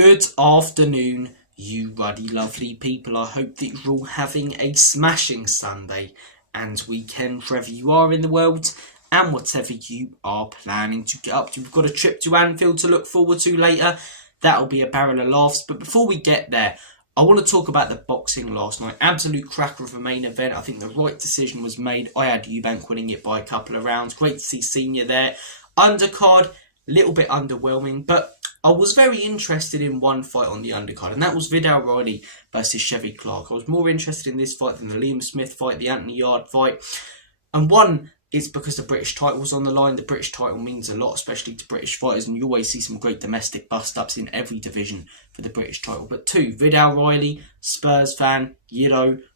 Good afternoon, you ruddy lovely people. I hope that you're all having a smashing Sunday and weekend wherever you are in the world and whatever you are planning to get up to. We've got a trip to Anfield to look forward to later. That'll be a barrel of laughs. But before we get there, I want to talk about the boxing last night. Absolute cracker of a main event. I think the right decision was made. I had Eubank winning it by a couple of rounds. Great to see Senior there. Undercard, a little bit underwhelming, but I was very interested in one fight on the undercard, and that was Viddal Riley versus Chev Clarke. I was more interested in this fight than the Liam Smith fight, the Anthony Yard fight. And one is because the British title was on the line. The British title means a lot, especially to British fighters, and you always see some great domestic bust-ups in every division for the British title. But two, Viddal Riley, Spurs fan,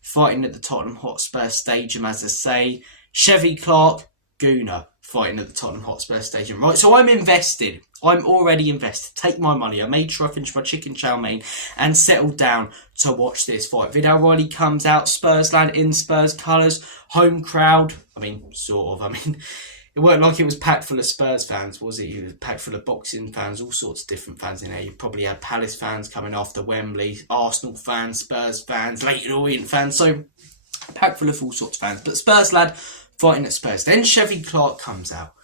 fighting at the Tottenham Hotspur Stadium, as I say. Chev Clarke, Gooner, fighting at the Tottenham Hotspur Stadium. Right, so I'm invested. I'm already invested. Take my money. I made sure I finished my chicken chow mein and settled down to watch this fight. Viddal Riley comes out, Spurs land in Spurs colours, home crowd. Sort of. It weren't like it was packed full of Spurs fans, was it? It was packed full of boxing fans, all sorts of different fans in there. You probably had Palace fans coming after Wembley, Arsenal fans, Spurs fans, Leyton Orient fans. So, packed full of all sorts of fans. But Spurs lad fighting at Spurs. Then Chev Clarke comes out.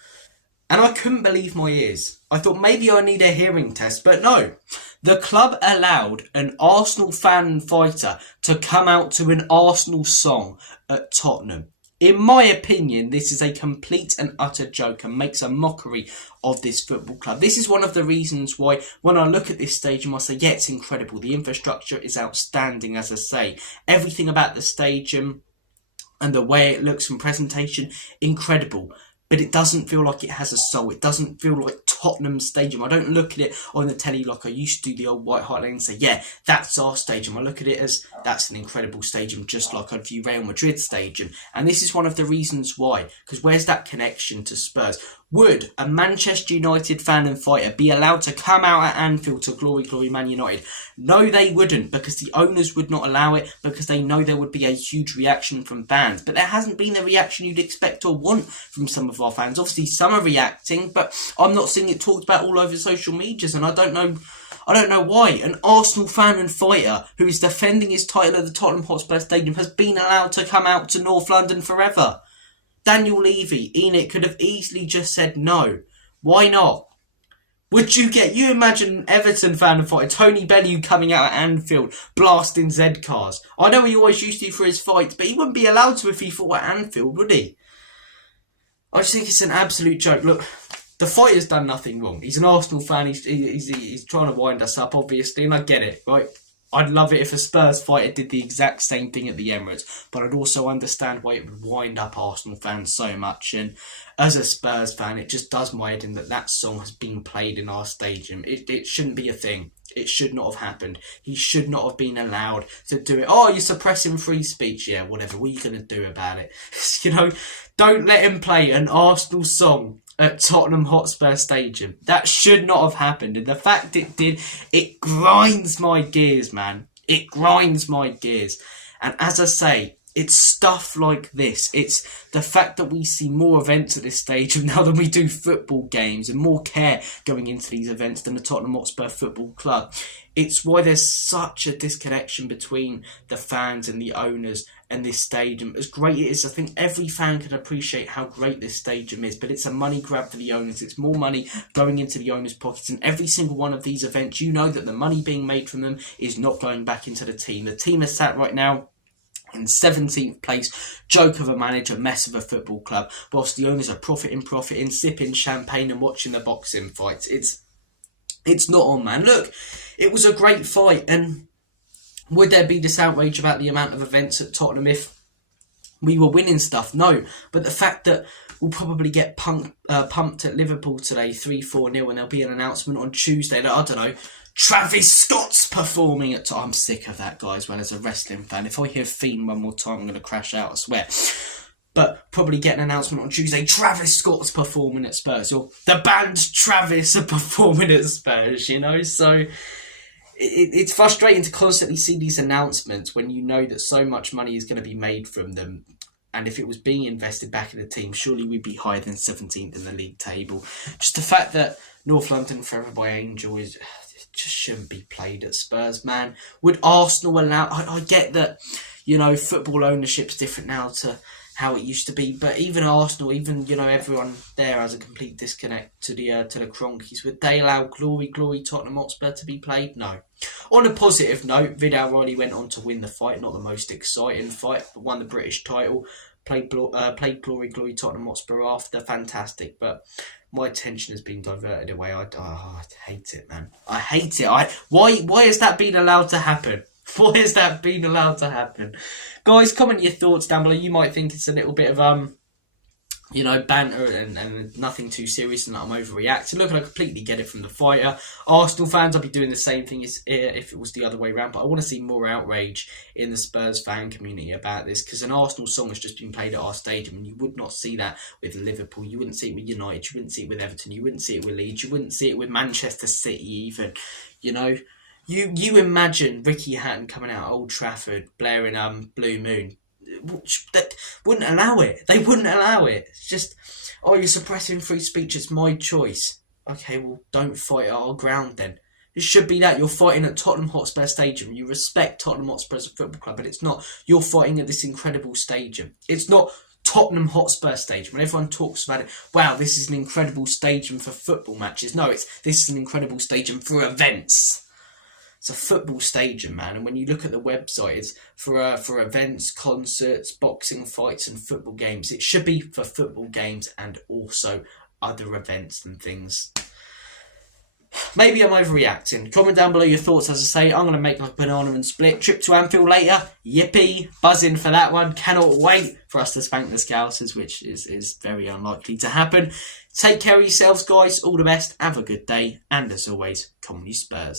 And I couldn't believe my ears. I thought maybe I need a hearing test, but no. The club allowed an Arsenal fan and fighter to come out to an Arsenal song at Tottenham. In my opinion, this is a complete and utter joke and makes a mockery of this football club. This is one of the reasons why when I look at this stadium, I say, yeah, it's incredible. The infrastructure is outstanding, as I say. Everything about the stadium and the way it looks from presentation, incredible. But it doesn't feel like it has a soul. It doesn't feel like Tottenham Stadium. I don't look at it on the telly like I used to do, the old White Hart Lane, and say, yeah, that's our stadium. I look at it as, that's an incredible stadium, just like I'd view Real Madrid Stadium. And this is one of the reasons why. Because where's that connection to Spurs? Would a Manchester United fan and fighter be allowed to come out at Anfield to glory, glory, Man United? No, they wouldn't, because the owners would not allow it, because they know there would be a huge reaction from fans. But there hasn't been the reaction you'd expect or want from some of our fans. Obviously, some are reacting, but I'm not seeing it talked about all over social medias, and I don't know why. An Arsenal fan and fighter who is defending his title at the Tottenham Hotspur Stadium has been allowed to come out to North London forever. Daniel Levy, Enoch could have easily just said no. Why not? Would you imagine an Everton fan and fighter, Tony Bellew coming out at Anfield, blasting Z cars? I know he always used to for his fights, but he wouldn't be allowed to if he fought at Anfield, would he? I just think it's an absolute joke. Look, the fighter's done nothing wrong. He's an Arsenal fan. He's trying to wind us up, obviously, and I get it, right? I'd love it if a Spurs fighter did the exact same thing at the Emirates, but I'd also understand why it would wind up Arsenal fans so much. And as a Spurs fan, it just does my head in that song has been played in our stadium. It shouldn't be a thing. It should not have happened. He should not have been allowed to do it. Oh, you're suppressing free speech. Yeah, whatever. What are you going to do about it? Don't let him play an Arsenal song at Tottenham Hotspur Stadium. That should not have happened. And the fact it did, it grinds my gears, man. It grinds my gears. And as I say, it's stuff like this. It's the fact that we see more events at this stadium now than we do football games, and more care going into these events than the Tottenham Hotspur Football Club. It's why there's such a disconnection between the fans and the owners and this stadium. As great it is, I think every fan can appreciate how great this stadium is, but it's a money grab for the owners. It's more money going into the owners' pockets, and every single one of these events, you know that the money being made from them is not going back into the team. The team is sat right now in 17th place, joke of a manager, mess of a football club, whilst the owners are profiting, sipping champagne and watching the boxing fights. It's not on, man. Look, it was a great fight, and would there be this outrage about the amount of events at Tottenham if we were winning stuff? No, but the fact that we'll probably get pumped at Liverpool today, 3-4-0, and there'll be an announcement on Tuesday that, I don't know, Travis Scott's performing at... I'm sick of that, guys, when as a wrestling fan. If I hear Fiend one more time, I'm going to crash out, I swear. But probably get an announcement on Tuesday, Travis Scott's performing at Spurs, or the band Travis are performing at Spurs, So it's frustrating to constantly see these announcements when you know that so much money is going to be made from them. And if it was being invested back in the team, surely we'd be higher than 17th in the league table. Just the fact that North London Forever by Angel is... just shouldn't be played at Spurs, man. Would Arsenal allow... I get that, football ownership's different now to how it used to be, but even Arsenal, even, everyone there has a complete disconnect to the Cronkies. Would they allow Glory Tottenham Hotspur to be played? No. On a positive note, Viddal Riley went on to win the fight, not the most exciting fight, but won the British title, played Glory Tottenham Hotspur after, fantastic, but my attention has been diverted away. I hate it, man. I hate it. Why has that been allowed to happen? Why has that been allowed to happen? Guys, comment your thoughts down below. You might think it's a little bit of banter and nothing too serious and that I'm overreacting. Look, I completely get it from the fighter. Arsenal fans, I'd be doing the same thing if it was the other way around, but I want to see more outrage in the Spurs fan community about this, because an Arsenal song has just been played at our stadium, and you would not see that with Liverpool, you wouldn't see it with United, you wouldn't see it with Everton, you wouldn't see it with Leeds, you wouldn't see it with Manchester City even, You imagine Ricky Hatton coming out of Old Trafford blaring Blue Moon. That wouldn't allow it. They wouldn't allow it. It's just, you're suppressing free speech. It's my choice. Okay, well, don't fight at our ground then. It should be that you're fighting at Tottenham Hotspur Stadium. You respect Tottenham Hotspur as a football club, but it's not. You're fighting at this incredible stadium. It's not Tottenham Hotspur Stadium. When everyone talks about it, wow, this is an incredible stadium for football matches. No, this is an incredible stadium for events. It's a football stadium, man, and when you look at the website, it's for events, concerts, boxing fights and football games. It should be for football games and also other events and things. Maybe I'm overreacting. Comment down below your thoughts. As I say, I'm going to make my banana and split. Trip to Anfield later. Yippee. Buzzing for that one. Cannot wait for us to spank the Scousers, which is very unlikely to happen. Take care of yourselves, guys. All the best. Have a good day. And as always, come on, you Spurs.